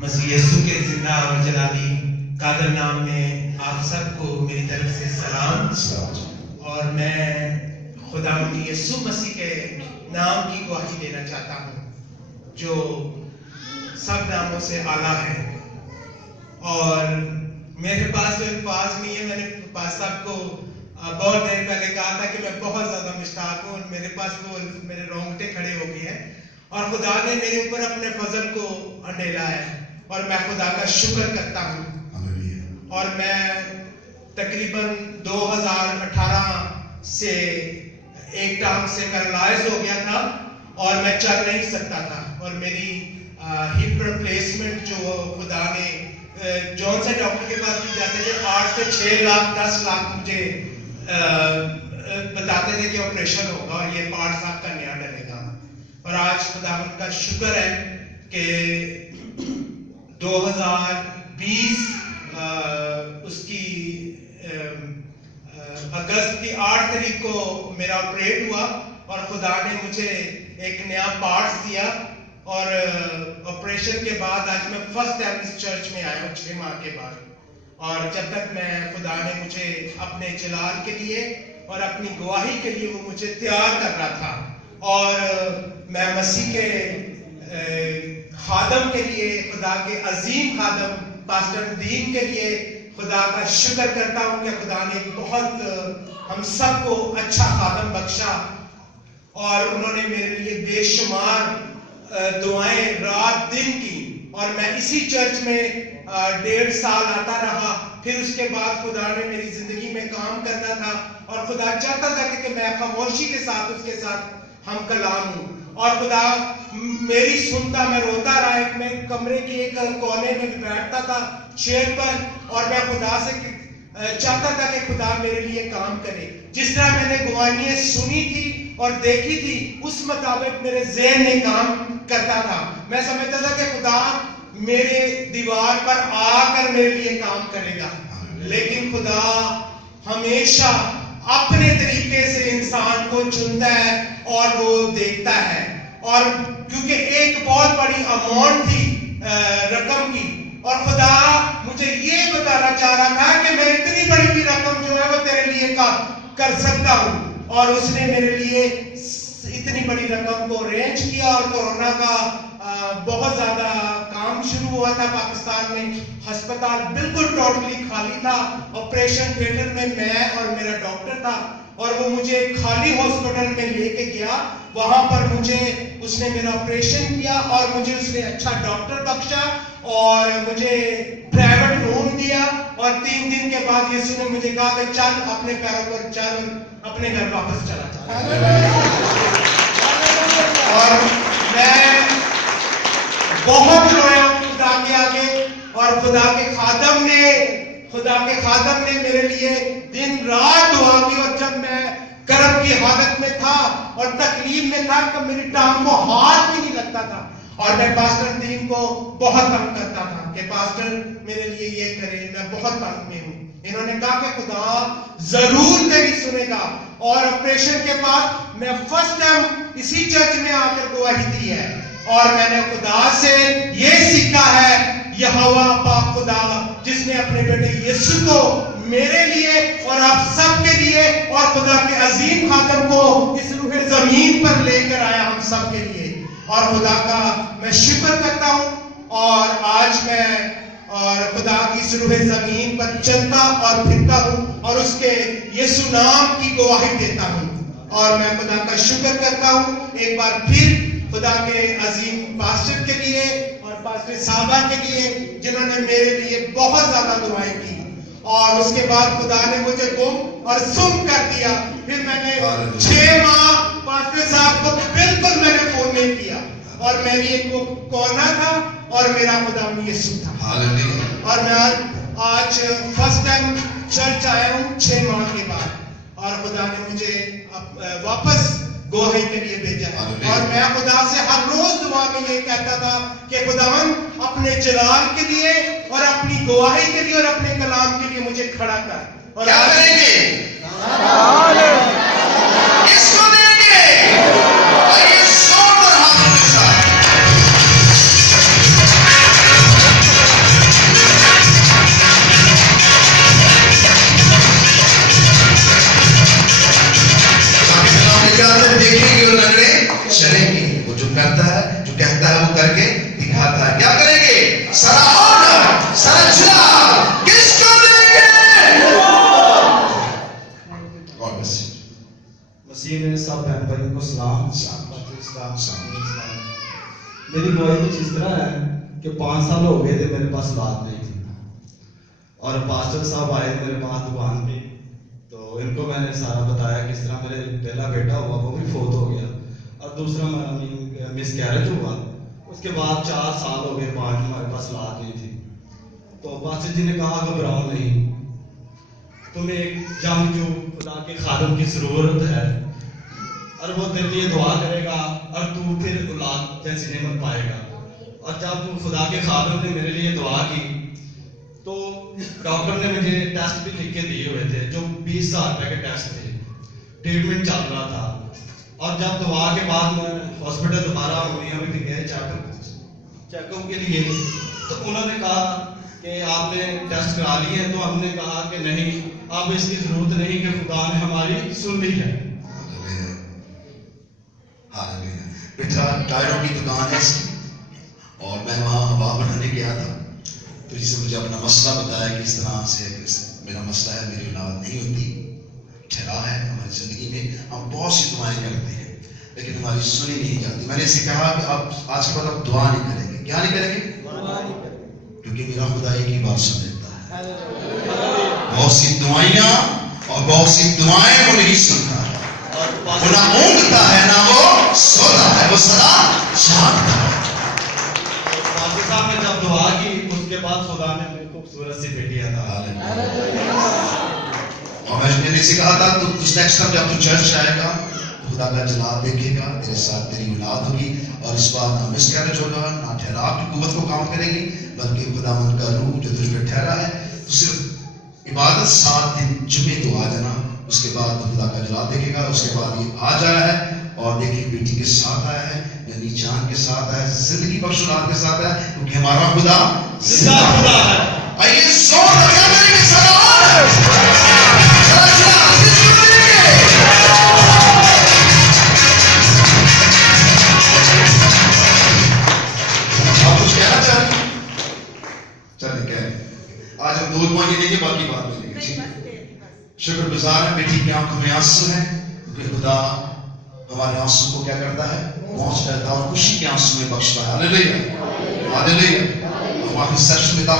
मसीह यीशु के जिंदा और जलाली कादर नाम में आप सबको मेरी तरफ से सलाम। और मैं खुदा यीशु मसीह के नाम की गवाही देना चाहता हूँ जो सब नामों से आला है। और मेरे पास तो अल्फाज नहीं है। मैंने पास साहब को बहुत देर पहले कहा था कि मैं बहुत ज्यादा मुश्ताक हूँ और मेरे पास वो मेरे रोंगटे खड़े हो गए हैं और खुदा ने मेरे ऊपर अपने फजल को अंडेला है और मैं खुदा का शुक्र करता हूँ। और मैं तकरीबन 2018 से एक टांग से पैरालाइज हो गया था और मैं चल नहीं सकता था और मेरी हिप रिप्लेसमेंट जो खुदा ने जॉन से डॉक्टर के पास भी जाते थे 8 से 6 लाख 10 लाख मुझे बताते थे कि ऑपरेशन होगा और ये पार्ट्स आपका नया डलेगा। और आज खुदा का शुक्र है कि 2020 उसकी अगस्त की 8 तारीख को मेरा ऑपरेट हुआ और खुदा ने मुझे एक नया पार्ट्स दिया। और ऑपरेशन के बाद आज मैं फर्स्ट टाइम इस चर्च में आया हूँ 6 माह के बाद। और जब तक मैं खुदा ने मुझे अपने जलाल के लिए और अपनी गवाही के लिए वो मुझे तैयार कर रहा था। और मैं मसीह के खादम के लिए, खुदा के अजीम खादम पास्टर नदीम के लिए खुदा का शुक्र करता हूँ कि खुदा ने बहुत हम सबको अच्छा खादम बख्शा और उन्होंने मेरे लिए बेशुमार दुआएं रात दिन की। और मैं इसी चर्च में 1.5 साल आता रहा। फिर उसके बाद खुदा ने मेरी जिंदगी में काम करना था और खुदा चाहता था कि मैं खामोशी के साथ उसके साथ हम कलाम हूँ। और खुदा मेरी सुनता, मैं रोता रहा। मैं कमरे के एक कोने में बैठता था चेयर पर और मैं खुदा से चाहता था कि खुदा मेरे लिए काम करे। जिस तरह मैंने गवाहियां सुनी थी और देखी थी उस मुताबिक मेरे ज़हन ने काम करता था। मैं समझता था कि खुदा मेरे दीवार पर आकर मेरे लिए काम करेगा। लेकिन खुदा हमेशा अपने तरीके से इंसान को चुनता है और वो देखता है। और क्योंकि एक बहुत बड़ी अमाउंट थी रकम की और खुदा मुझे ये बताना चाह रहा था कि मैं इतनी बड़ी भी रकम जो है वो तेरे लिए कर सकता हूँ। और उसने मेरे लिए इतनी बड़ी रकम को अरेंज किया। और कोरोना का बहुत ज्यादा काम शुरू हुआ था पाकिस्तान में। अस्पताल बिल्कुल टोटली खाली था। ऑपरेशन थिएटर में मैं और मेरा डॉक्टर था और वो मुझे खाली हॉस्पिटल में लेके गया। वहां पर मुझे उसने मेरा ऑपरेशन किया और मुझे उसने अच्छा डॉक्टर बख्शा और मुझे प्राइवेट रूम दिया। और 3 दिन के बाद यीशु ने मुझे कहा कि चल अपने पैरों पर चल, अपने घर वापस चला जा। और मैं बहुत रोया खुदा के आगे। और खुदा के खादम ने मेरे लिए दिन रात दुआ की। और जब मैं कर्ब की हालत में था और तकलीफ में था तो मेरी टांग को हाथ भी नहीं लगता था। और मैं पास्टर नदीम को बहुत तंग करता था कि पास्टर मेरे लिए ये करे, मैं बहुत तंग में हूँ। इन्होंने कहा कि खुदा जरूर तेरी सुनेगा। और ऑपरेशन के बाद मैं फर्स्ट टाइम इसी चर्च में आकर गवाही दी है। और मैंने खुदा से ये सीखा है, यहोवा पाक खुदा जिसने अपने बेटे यीशु को मेरे लिए और आप सब के लिए और खुदा के अजीम खादम को इस रूहे जमीन पर लेकर आया हम सब के लिए। और खुदा का मैं शुक्र करता हूँ। और आज मैं और खुदा की इस रूहे जमीन पर चलता और फिरता हूँ और उसके यीशु नाम की गवाही देता हूँ। और मैं खुदा का शुक्र करता हूँ एक बार फिर खुदा के अजीम पास्टर के लिए और पास्टर साहबा के लिए जिन्होंने मेरे लिए बहुत ज्यादा दुआएं की। और उसके बाद खुदा ने मुझे गुम और सुन कर दिया। फिर मैंने 6 माह पास्टर साहब को बिल्कुल मैंने फोन नहीं किया और मेरी एक कोना था और मेरा खुदा यीशु था। और मैं आज फर्स्ट टाइम चर्च आया हूँ 6 माह के बाद और खुदा ने मुझे वापस गवाही के लिए भेजा। और मैं खुदा से हर रोज दुआ में ये कहता था कि खुदावन अपने जलाल के लिए और अपनी गवाही के लिए और अपने कलाम के लिए मुझे खड़ा कर। और क्या करेंगे? इसको देंगे। आइए जोरदार हाथों के साथ کرتا ہے, جو کہتا ہے وہ کر کے دکھاتا ہے. کیا کریں گے؟ سارا آنر, سارا جلال کس کو دیں گے؟ God bless you. مسیح میں سب بہن بھائیوں کو سلام. میری گواہی کچھ اس طرح ہے کہ 5 سال ہو گئے تھے میرے پاس اولاد نہیں تھی, اور پاسٹر صاحب آئے میرے پاس دکان پہ, تو ان کو میں نے سارا بتایا کس طرح میرے پہلا بیٹا ہوا وہ بھی فوت ہو گیا, اور دوسرا مس کیریج ہوا. اس کے بعد 4 سال ہو گئے, 5 ہمارے پاس اولاد نہیں تھی. تو پاسٹر جی نے کہا گھبراؤ نہیں, تمہیں ایک جنگجو خدا کے خادم کی ضرورت ہے, اور وہ تیرے لیے دعا کرے گا, اور تو پھر اولاد جیسی نعمت پائے گا. اور جب خدا کے خادم نے میرے لیے دعا کی تو ڈاکٹر نے مجھے ٹیسٹ بھی لکھ کے دیے ہوئے تھے, جو 20,000 روپے کے ٹیسٹ تھے. ٹریٹمنٹ چل رہا تھا, اور جب دعا کے بعد میں ہاسپٹل دوبارہ میاں بھی گئے چیک اپ کے لیے, تو انہوں نے کہا کہ آپ نے ٹیسٹ کرا لیے ہیں. تو ہم نے کہا کہ نہیں, اب اس کی ضرورت نہیں, کہ خدا نے ہماری سن لی ہے. بیٹا ٹائروں کی دکان ہے اس کی, اور میں وہاں ہوا بنانے گیا تھا, تو جسے مجھے اپنا مسئلہ بتایا کہ اس طرح سے میرا مسئلہ ہے, میری اولاد نہیں ہوتی, ٹھہرا ہے ہماری زندگی میں. ہم بہت سی دعائیں کرتے ہیں لیکن ہماری سنی نہیں جاتی. میں نے اسے کہا کہ آپ آج کے بعد آپ دعا نہیں کریں گے. کیا نہیں کریں گے؟ کیونکہ میرا خدا ایک ہی بات سن لیتا ہے. بہت سی دعائیاں اور بہت سی دعائیں وہ نہیں سنتا ہے. وہ نہ اونگتا ہے نہ وہ سوتا ہے, وہ سدا جاگتا ہے. پاسٹر صاحب نے جب دعا کی اس کے بعد خدا نے میرے خوبصورت سی بیٹی عطا کی. اور میں نے اسے کہا تھا تو نیکسٹ ٹائم جب تو چرچ آئے گا خدا کا جلال دیکھے گا, تیرے ساتھ تیری اولاد ہوگی, اور اس بار نہ مس کیریج ہوگا, نہ ٹھہراؤ کی قوت کو کام کرے گی, بلکہ خداوند کا روح جو تجھ پہ ٹھہرا ہے, تو صرف عبادت 7 دن جمعے تو آ جانا, اس کے بعد خدا کا جلال دیکھے گا. اس کے بعد یہ آ جایا ہے, اور دیکھیے بیٹی کے ساتھ آیا ہے, یعنی جان کے ساتھ آیا ہے, زندگی بخش اولاد کے ساتھ آیا ہے, کیونکہ ہمارا خدا زندہ خدا ہے. آئیے زور لگا کریں گے سلام. آج ہم 2 دعائیں لیں گے, باقی بات میں لیں گے. شکر گزار ہیں, بیٹی کی آنکھوں میں آنسو ہیں, کیونکہ خدا ہمارے آنسو کو کیا کرتا ہے, پہنچ کرتا ہے, اور خوشی کے آنسو میں بخشتا ہے. ہاللیلویا, ہاللیلویا. ہم آخری سیشن میں